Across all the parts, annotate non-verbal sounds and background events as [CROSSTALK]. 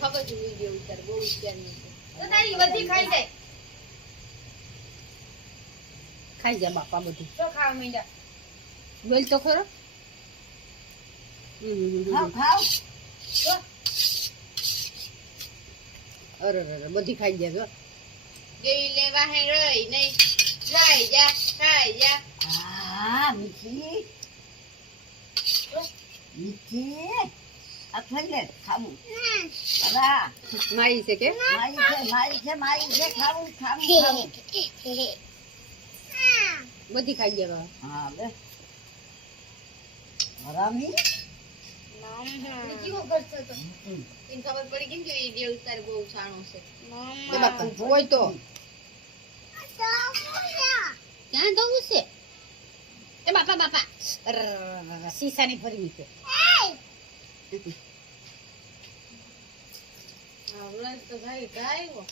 ખબર છે જેવું ઉતાર બહુ છે. તો તારી બધી ખાઈ જાય. ખાઈ જા બાપા બધું. તો ખાવા માંડ્યા. બોલ તો ખરો. ખાવ ખાવ. અરે અરે અરે, બધી ખાઈ જાય જો. ગઈ લેવા હે રહી નહીં. જાય જા ખાઈ જા. હા મીઠી. મીઠી. આ ખાઈ ખાવું. અલા મારી છે કે? મારી છે મારી છે મારી છે ખાવું ખાવું ખાવું. બધી ખાઈ જવા બાપા. હા બે હરામી? ખબર પડી ગઈ કે વીડિયો ઉતાર બહુ સારો છે. હોય તો. ક્યાં જવું છે. એ બાપા બાપા. અરે, અરે, અરે, અરે, શીશાની ફરી તો ભાઈ ગાયો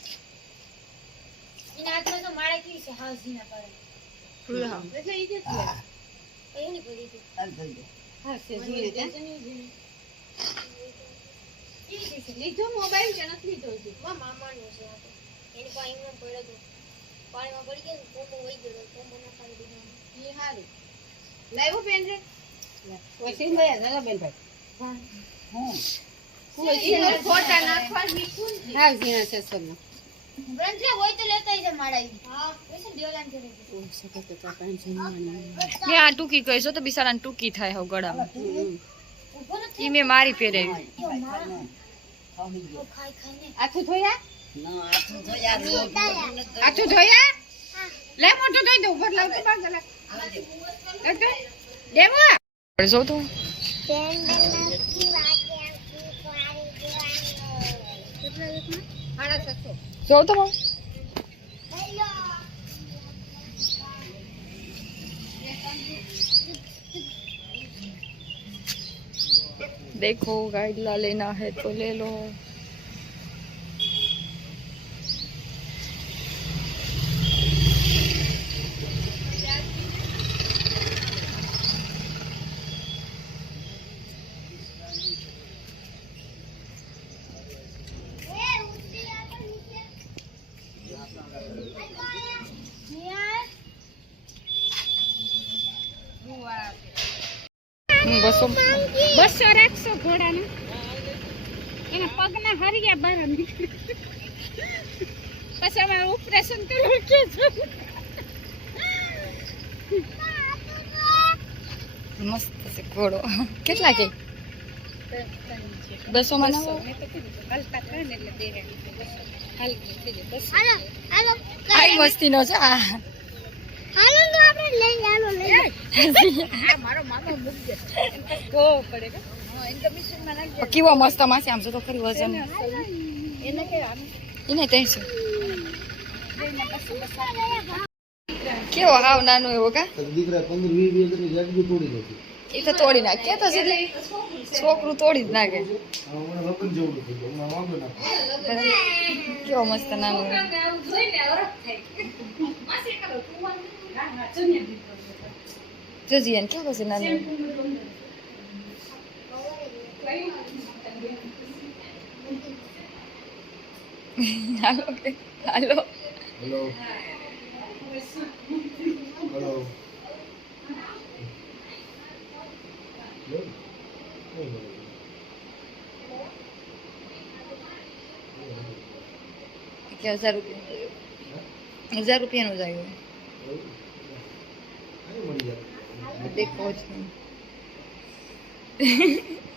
એના કેવી છે હતી. લીધો મોબાઈલ નથી લીધો હજી? માં મામાનો છે એની પાસે એમને પડ્યો હતો પાણીમાં પડી ગયો કોમ્બો વહી ગયો કોમ્બો ના પાડી દીધો. લાવ્યો પેન રે? બેન ભાઈ. ટૂંકી કહીશો તો બિચારાને ટૂંકી થાય હવે ગળામાં એ મેં મારી પહેરેવી આથું ધોયા? લે મોટું ધોઈ દે, ઉપર લાવ તો બાર ગલા. એક તો, દેવા. જો તો. જો તો देखो गाइड ला लेना है तो ले लो બસો. બસો રાખશો ઘોડાને? એના પગના હરિયા બહાર નીકળી પછી અમારે ઓપરેશન કરવું કે મસ્ત છે ઘોડો. કેટલા કે? બસો માં ના હોય? છે તો કેવો મસ્ત માસી આમ તો ખરી વજન. એને કે આમ. એને ત્રણસો જઈને બસ બસ કેવો હાવ નાનો એવો કા? દીકરા પંદર વીસ વીસ તોડી નાખી. એ તો તોડી નાખે તો છે એટલે છોકરું તોડી જ નાખે. આ હમણાં લગ્ન જેવડું થઈ ગયું હમણાં વાંધો ના કેવો મસ્ત નાનો જોજી એને કેવો છે નાનો હાલો હાલો હેલો હેલો કે હજાર રૂપિયા હજાર રૂપિયાનું જ આવ્યું દેખો છે. [LAUGHS]